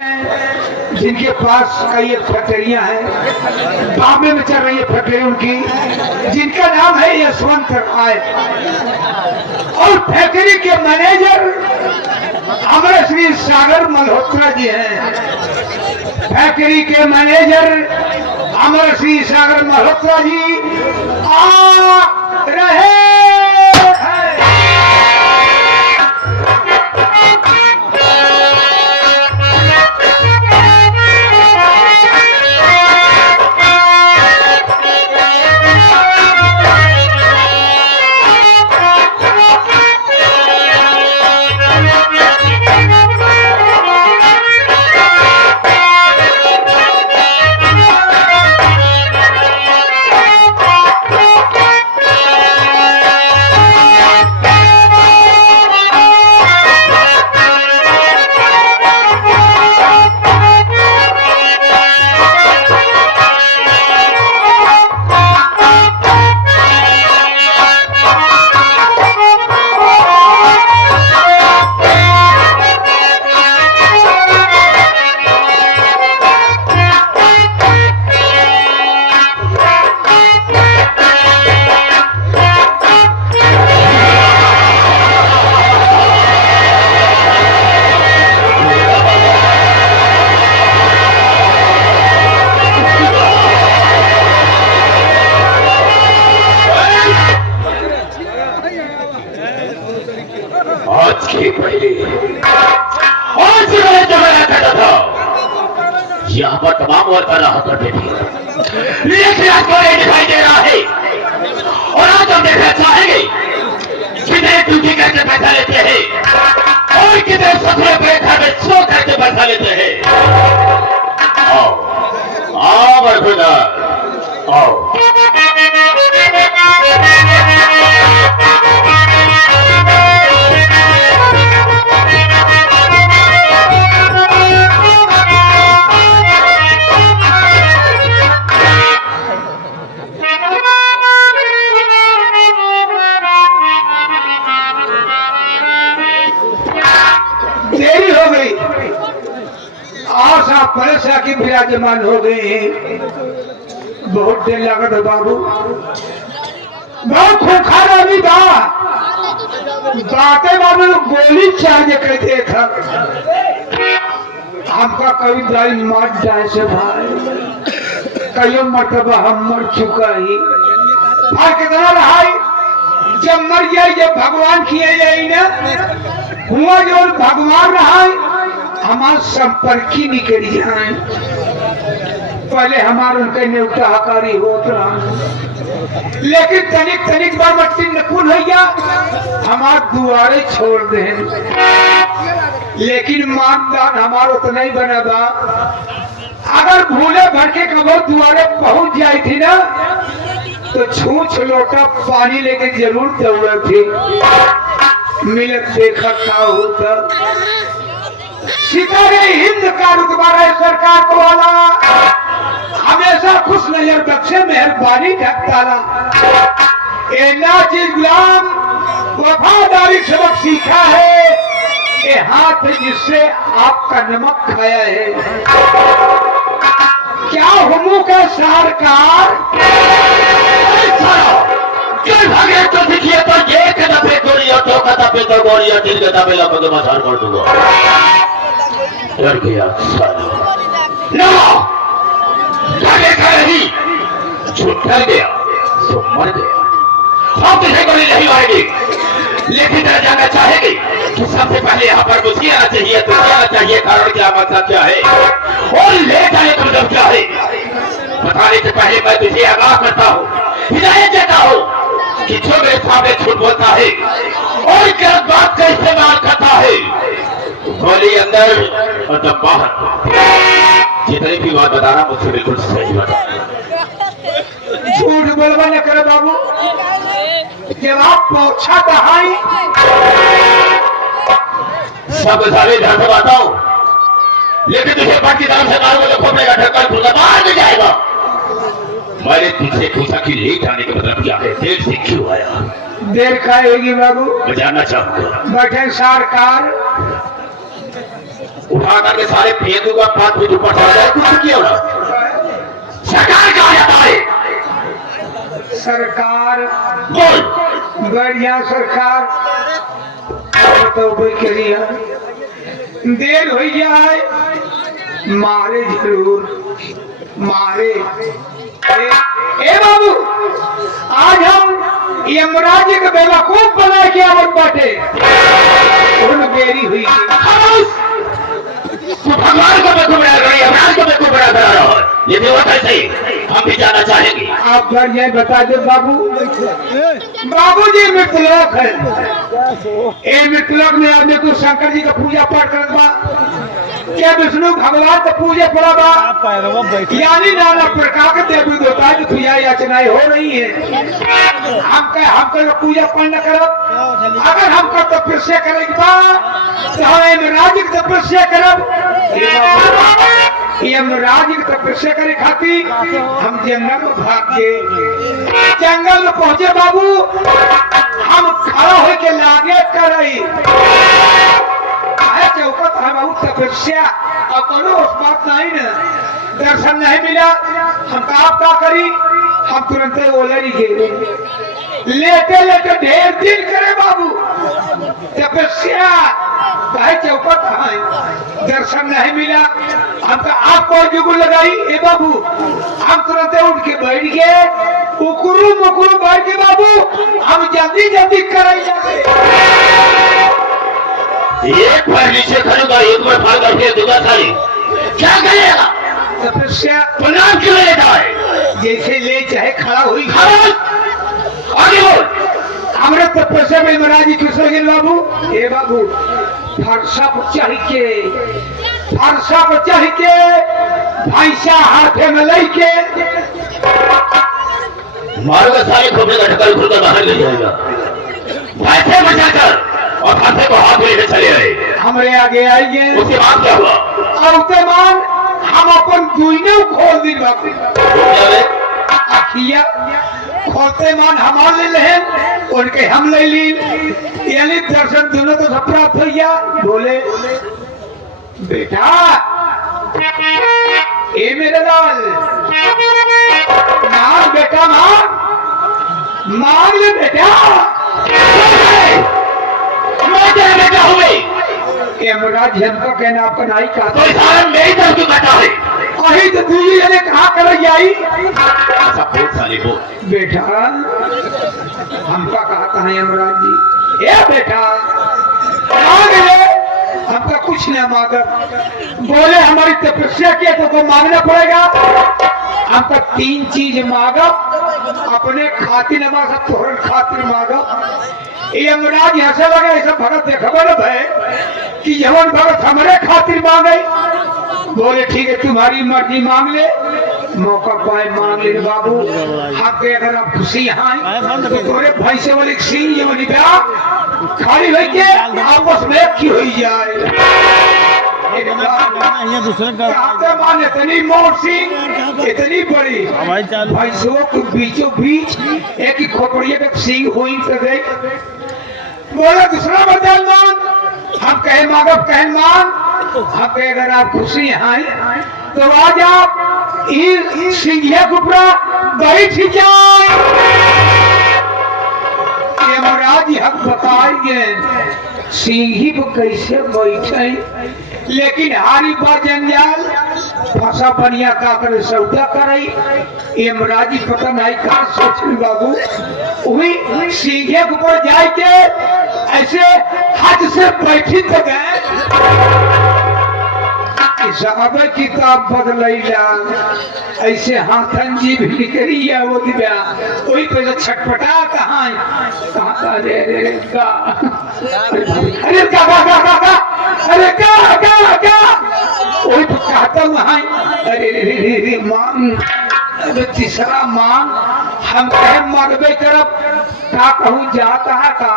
जिनके पास कई फैक्ट्रियां हैं, बॉम्बे में चल रही है फैक्ट्री उनकी, जिनका नाम है यशवंत राय, और फैक्ट्री के मैनेजर अमर श्री सागर मल्होत्रा जी हैं। फैक्ट्री के मैनेजर अमर श्री सागर मल्होत्रा जी आ रहे हैं। यहाँ पर तमाम और कर रहा करते थे, लेकिन आज को नहीं दिखाई दे रहा है। और आज हम देखना चाहेंगे कितने ड्यूटी करके पैसा लेते हैं और कितने सपने पे घर में सो करके पैसा लेते हैं। आओ आओ बरखुदार आओ। परेशा की विराजमान हो गए हैं। बहुत देर लागत है बाबू, बहुत खूंखार आदमी बातें बाबू गोली चाहिए कह देखा हमका कभी दाई मर जाए से भाई, कई मरतबा हम मर चुका ही। भाई कितना रहा जब मर जाए, जब भगवान किए जाए ना हुआ, जो भगवान रहा हमारे संपर्की निकल जाए। पहले हमारे उनके न्योता हकारी होत रहा, लेकिन तनिक तनिक बार मट्टी नकुल हो गया हमारे दुआरे छोड़ दे। लेकिन मानदान हमारा उतना ही बना बा, अगर भूले भर के कबो दुआरे पहुंच जाई थी ना तो छूछ लोटा पानी लेके जरूर दौड़े थे। मिलत देखा था होता सितारे हिंद का रुतबा है सरकार को वाला, हमेशा खुश नजर बख्शे मेहरबानी ढकताला। नाजी गुलाम वफादारी सबक सीखा है, ये हाथ जिससे आपका नमक खाया है। क्या हमू का सरकार भागे तो दिखिए तो एक दफे गोली और दो दफे तो गोली और तीन दफे लगभग मसार कर दूंगा। डर गया ना नहीं, जो डर गया सो मर गया। हम किसी गोली नहीं मारेंगे, लेकिन डर जाना चाहेंगे कि सबसे पहले यहाँ पर मुझे आना चाहिए, तो आना चाहिए। कारण क्या, मतलब क्या है और ले जाने का मतलब क्या है, बताने से पहले मैं तुझे आगाह करता हूँ, हिदायत देता हूँ कि जो मेरे सामने झूठ बोलता है और गलत बात का इस्तेमाल करता है, गोली अंदर और दम बाहर। जितनी भी बात बता रहा मुझसे बिल्कुल सही बता। झूठ बोलवा न करे बाबू, जब आप पहुंचा दहाई सब सारे ध्यान से बाता हूं, लेकिन तुझे पार्टी की तरफ से मारूंगा तो खोपड़ेगा, ढक्कन खुला बाहर नहीं जाएगा। मैंने तुझसे पूछा कि लेट आने का मतलब क्या है, देर से क्यों आया? देर खाएगी बाबू, मैं जानना चाहूंगा। बैठे सरकार, उठा करके सारे फेंक दूंगा, पांच फुट ऊपर चला जाए, कुछ किया ना। सरकार कहा जाता है? सरकार बोल। बढ़िया सरकार तो करिए देर हो जाए मारे जरूर मारे। ए बाबू आज हम यमराज के बेवकूफ बना के आवत बाटे बेरी हुई। तो भगवान को बेवकूफ बना रही है, यमराज को बेवकूफ बना रहा है, ये भी होता है सही। हम भी जाना चाहेंगे। आप घर जाए बता दो बाबू। बाबूजी मृतलोक है, ए मृतलोक में आदमी को शंकर जी का पूजा पाठ करत बा, क्या विष्णु भगवान का पूजा पड़ा बा, यानी नाना प्रकार के देवी देवता की पूजा याचनाएं हो रही है। हमको पूजा पाठ न करब, अगर हमको तपस्या करे बा तो हम यमराज की तपस्या करब। यमराज की तपस्या करे खातिर हम जंगल में भाग के जंगल में पहुंचे बाबू। हम खड़ा होके लागे करई चौकत है बाबू तपस्या और कोनो उस बात नहीं न दर्शन नहीं मिला। हम का करी, हम तुरंत ओलरी गए लेटे लेटे ढेर दिन करे बाबू तपस्या कहे चौकत है दर्शन नहीं मिला। हम तो आपको जुगुल लगाई ए बाबू, हम तुरंत उठ के बैठ गए उकरू मुकरू बैठ के बाबू हम जल्दी जल्दी कराई जाते। एक बार नीचे करूंगा, एक बार फाड़ करके दूंगा थाली, क्या करेगा? तपस्या प्रणाम क्यों लेता है? जैसे ले चाहे खड़ा हुई आगे बोल। हमारे तपस्या में महाराज जी खुश हो गए बाबू। ए बाबू फरसा पर चढ़ के भैंसा हाथे में लेके मारूंगा, सारे खोपड़े का ढक्कन खुलकर बाहर ले जाएगा। भैंसे बचाकर और फरसे को हाथ में लेकर चले आए। हमारे आगे आएंगे। उसके बाद क्या हुआ? और उसके बाद हम अपन दुनिया खोल दी बाबू। अखिया खोलते मान हमार ले लें उनके हम ले ली, यानी दर्शन दोनों तो सब प्राप्त हो गया। बोले बेटा ए मेरे लाल मार बेटा मार ले बेटा। बेटा हुए यमराज हमका कहना आपका नहीं कहा तो सारा मेरी तरफ क्यों बैठा है? वही तो दूजी जने कहा कर आई ऐसा बहुत सारी बोल बेटा हमका कहता है यमराज जी ए बेटा मांग ले। हमका कुछ नहीं मांगा, बोले हमारी तपस्या किया तो मांगना पड़ेगा। हमका तीन चीज मांगा, अपने खातिर न मांगा, तोहर खातिर मांगा। यमराज ऐसा लगे ऐसा भगत देखा है कि जवन भगत हमारे खातिर मांगे। बोले ठीक है तुम्हारी मर्जी मांग ले, मौका पाए मांग ले बाबू। आपके अगर आप खुशी यहाँ तो तोरे भैंसे वाली सिंह ये वाली ब्याह खाली हो के आपस में की हो जाए। मान इतनी मोट सिंह इतनी बड़ी भैंसों के बीचों बीच एक ही खोपड़िया का सिंह हुई तो गई। बोला दूसरा वरदान मान, हम कहे मांगब कहे मान। हम कहे अगर आप खुशी हैं तो आज आप सिंघिया के ऊपर बैठ जाए। यमराज हक बताएंगे सिंही पर कैसे बैठे, लेकिन हारी बात जंजाल फसा बनिया का करे सौदा करे। यमराजी पता नहीं का सोच बाबू वही सिंघे के ऊपर जाए के ऐसे हाथ से बैठी तो गए। साहब किताब बदलैला ऐसे हाथन जी भी निकली है वो दिव्या वही पे छटपटा कहाँ अरे अरे का अरे का अरे का वही तो कहता वहाँ अरे रे मांग तीसरा मांग हम कहे मरबे करब का कहूँ जाता है का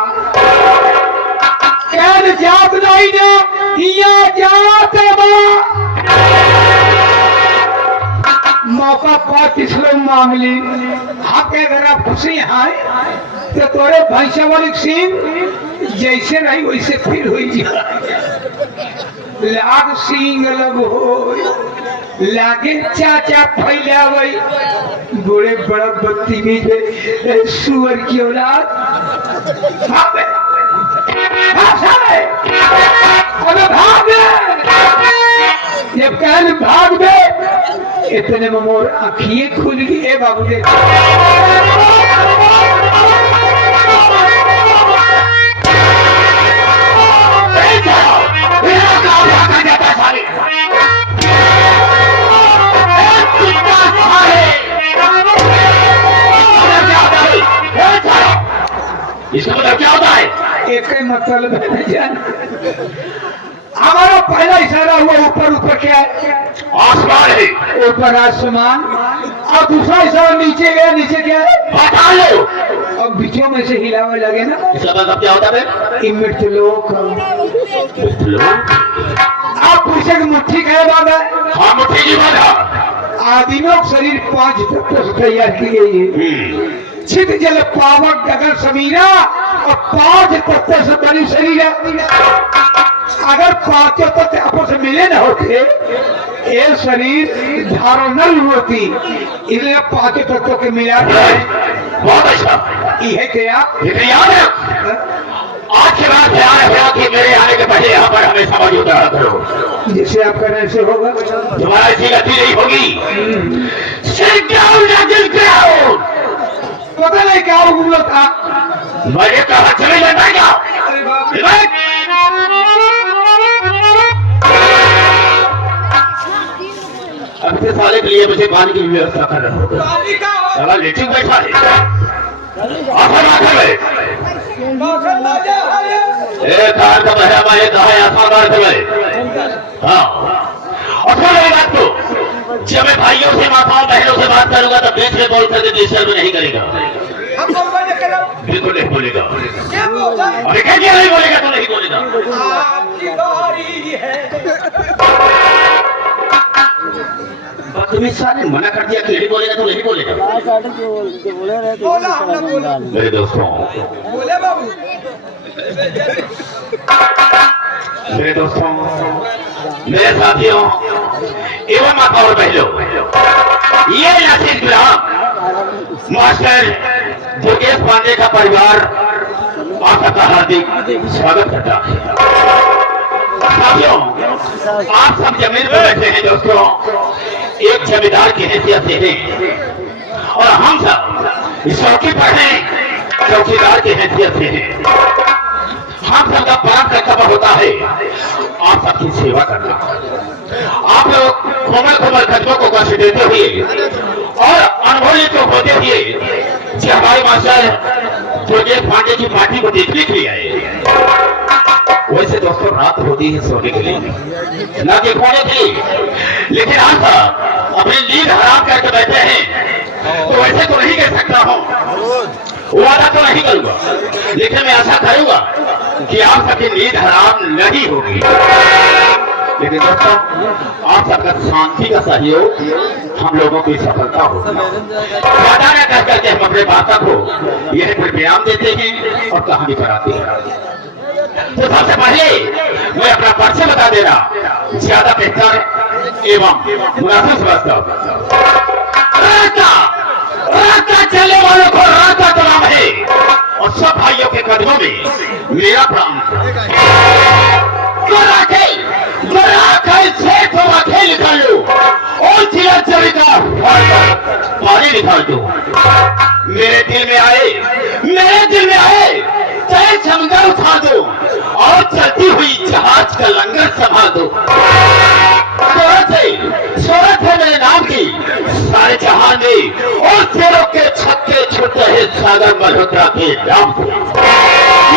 कैन जात नहीं ना हिया जात मौका पा तीसरे मांग ली। आपके अगर आप खुशी हैं तो तोरे भैंसा वाली सिंह जैसे नहीं वैसे फिर हुई जाए। लाग सिंह लग हो लागे चाचा फैलावई बड़े बड़ा बदतमीज है सुअर की औलाद। भाग अबे भाग जब कहन भाग दे इतने में मोर आँखिए खुल गई। ए बाबू देख इसका मतलब क्या होता है? एक ही मतलब है जान। हमारा पहला इशारा हुआ ऊपर, ऊपर क्या है? आसमान है। ऊपर आसमान। और दूसरा इशारा नीचे गया, नीचे क्या है? बता लो। अब बीचों में से हिलावे लगे ना, इसका मतलब क्या होता है? मृतलोक। आप पूछे कि मुट्ठी क्या बात है? हाँ, मुट्ठी की बात है। आदिमों का शरीर 5 तत्वों से तैयार की गई है। छिद जल पावक गगन समीरा और 5 तत्वों से बनी शरीर है। अगर 5 तत्व आपस में मिले न होते ये शरीर धारण नहीं होती, इसलिए 5 तत्वों के मिला बहुत अच्छा। ये है क्या? याद है आज के बाद ध्यान रखना कि मेरे आने के पहले यहाँ पर हमेशा मौजूद रहा करो। जैसे आप करने से होगा तुम्हारा ऐसी गति नहीं होगी। पता नहीं क्या हुआ था। मैंने कहा चले जाता क्या? अब से साले के लिए मुझे पानी की व्यवस्था करना होगा। साला लेटिंग बैठा है। कार का बहरा मारे कहा है आसान बार से हाँ। और सुन मेरी बात को, जब मैं भाइयों से माताओं बहनों से बात करूंगा तो बीच में बोल करके डिस्टर्ब नहीं करेगा। बिल्कुल नहीं बोलेगा। अरे क्या नहीं बोलेगा तो नहीं बोलेगा। तुम्हें सारे मना कर दिया कि नहीं बोलेगा तो नहीं बोलेगा। मेरे दोस्तों, मेरे साथियों एवं माता और बहनों, ये नासिर गुलाम मास्टर जोगेश पांडे का परिवार आप सबका हार्दिक स्वागत करता है। साथियों, आप सब जमीन पर बैठे हैं दोस्तों, एक जमींदार की हैसियत से हैं और हम सब चौकी पर हैं, चौकीदार की हैसियत से हैं। हम सबका परम कर्तव्य होता है आप सबकी सेवा करना। आप लोग कोमल कदमों को कष्ट देते हुए और अनुभवित होते हुए जो हमारे मास्टर जोगेश पांडे की पार्टी को देखने के लिए आए। वैसे दोस्तों रात होती है सोने के लिए, न कि खोने के लिए, लेकिन आप अपनी नींद हराम करके बैठे हैं तो वैसे तो नहीं कह सकता हूँ, वादा तो नहीं करूंगा, लेकिन मैं आशा करूंगा कि आप सबकी नींद हराम नहीं होगी। लेकिन दोस्तों आप सबका शांति का सहयोग हम लोगों की सफलता होगी। वादा न कह करके हम अपने बातों को यह परिणाम देते हैं और कहानी कराते हैं। तो सबसे पहले मैं अपना परिचय बता देना ज्यादा बेहतर एवं मुनासिब समझता हूँ। रास्ता चलने वालों को रास्ता प्रणाम है और सब भाइयों के कदमों में मेरा प्रणाम। निकाल लो और चिड़ी का पानी निकाल दो। मेरे दिल में आए चाहे समंदर उठा दो और चलती हुई जहाज का लंगर संभाल दो। शोहरत है मेरे नाम की सारे जहां में और तेरों के छक्के छूटते हैं सागर मल्होत्रा के नाम से।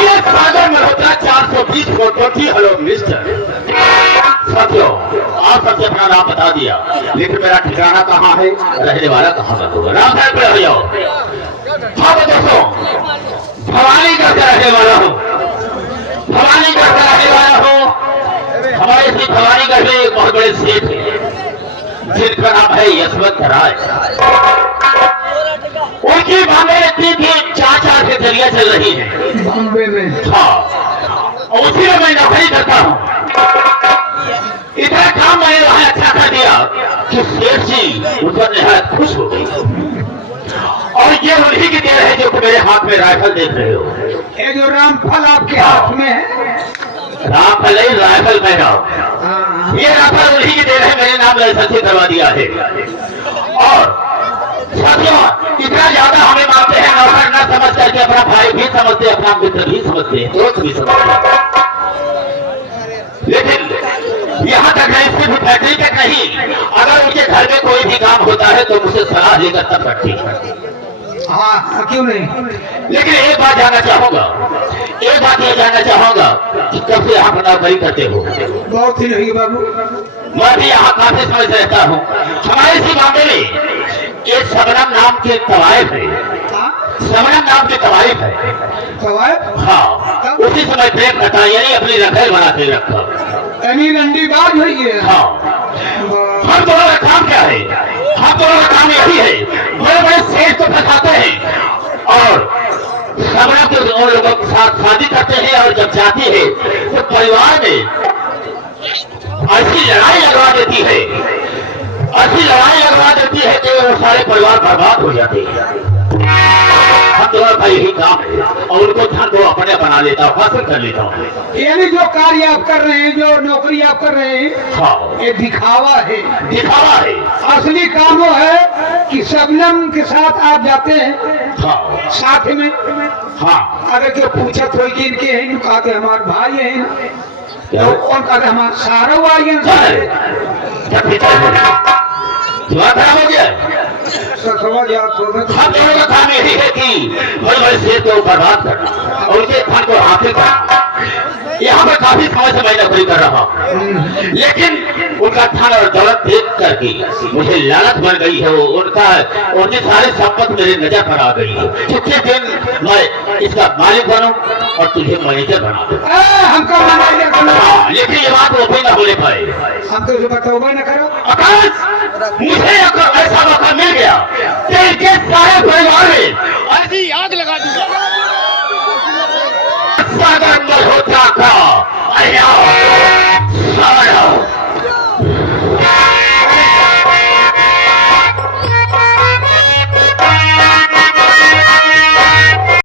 ये सागर मल्होत्रा 420 फोटो। Hello mister. साथियों आप सबसे अपना नाम बता दिया, लेकिन मेरा ठिकाना कहाँ है, रहने वाला कहाँ का होगा? नाम साहब पे हो जाओ। हाँ दोस्तों, भवानीगढ़ का रहने वाला हूँ। भवानीगढ़ का रहने वाला हूँ। हमारे इसी भवानीगढ़ में एक बहुत बड़े सेठ है जिनका नाम है यशवंत राय। उनकी बॉम्बे इतनी भी 4 से चलिया चल रही है बॉम्बे में। हाँ, उसी में मैं नौकरी करता हूँ। इतना काम मैंने वहां अच्छा कर दिया कि सेठ जी उस पर निहायत खुश हो गई। और ये उन्हीं की देर है जो कि मेरे हाथ में राइफल देख रहे हो। ये जो रामफल आपके हाथ में है, राइफल नहीं, राइफल पहना। हाँ, ये राइफल उन्हीं की देर है, मेरे नाम लाइसेंस करवा दिया है। और साथियों, इतना ज्यादा हमें मानते हैं, नौकर न समझ करके अपना भाई भी समझते, अपना मित्र भी समझते हैं, दोस्त भी समझते हैं। लेकिन यहाँ तक नहीं, सिर्फ फैक्ट्री तक नहीं, अगर उनके घर में कोई भी काम होता है तो मुझे सलाह लेकर तब करती है। हाँ, क्यों नहीं। लेकिन एक बात जानना चाहूंगा, एक बात ये जानना चाहूंगा कि कब से आप नौकरी करते हो? बहुत ही नहीं बाबू। मैं भी यहाँ काफी समय से रहता हूँ। हमारे इसी मामले में एक शबनम नाम के तवायफ है, शबनम नाम के तवायफ है। हाँ, उसी समय प्रेम करता, यानी अपनी रखेल बना के रखा, यानी रंडी बाज हुई है। हाँ, हम दोनों का काम क्या है? हम दोनों का काम यही है, बड़े बड़े सेठ को फंसाते हैं और शबनम के उन लोगों के साथ शादी करते हैं, और जब जाती है तो परिवार में ऐसी लड़ाई लगवा देती है, ऐसी लड़ाई लगवा देती है कि वो सारे परिवार बर्बाद हो जाते हैं। हम दोनों का यही काम है, और उनको धन को अपने बना लेता हूँ, हासिल कर लेता हूँ। यानी जो कार्य आप कर रहे हैं, जो नौकरी आप कर रहे हैं, हाँ, ये दिखावा है। दिखावा है। असली काम वो है कि शबनम के साथ आप जाते हैं, हाँ, साथ में। हाँ, अगर कोई पूछत हो कि इनके हैं, कहते हमारे भाई हैं, तो कौन कहते हमारे सारा वाली दिमाग खराब हो गया। हम दोनों का काम यही है कि बड़े बड़े शेर को बर्बाद करना और उनके धन को हासिल करना। यहाँ पर काफी समय से मैं नौकरी कर रहा हूँ, लेकिन उनका धन और दौलत देख करके मुझे लालच बन गई है। वो उनकी सारी संपत्ति मेरी नजर पर आ गई है। कितने दिन मैं इसका मालिक बनूं और तुझे मैनेजर बना दूं। हमको मैनेजर बना। हाँ, लेकिन ये बात वो भी ना बोले पाए। हम तो बताओ न करो। आकाश, मुझे अगर ऐसा मौका मिल गया तो इनके सारे परिवार में ऐसी आग लगा दूंगा। सागर मल्होत्रा का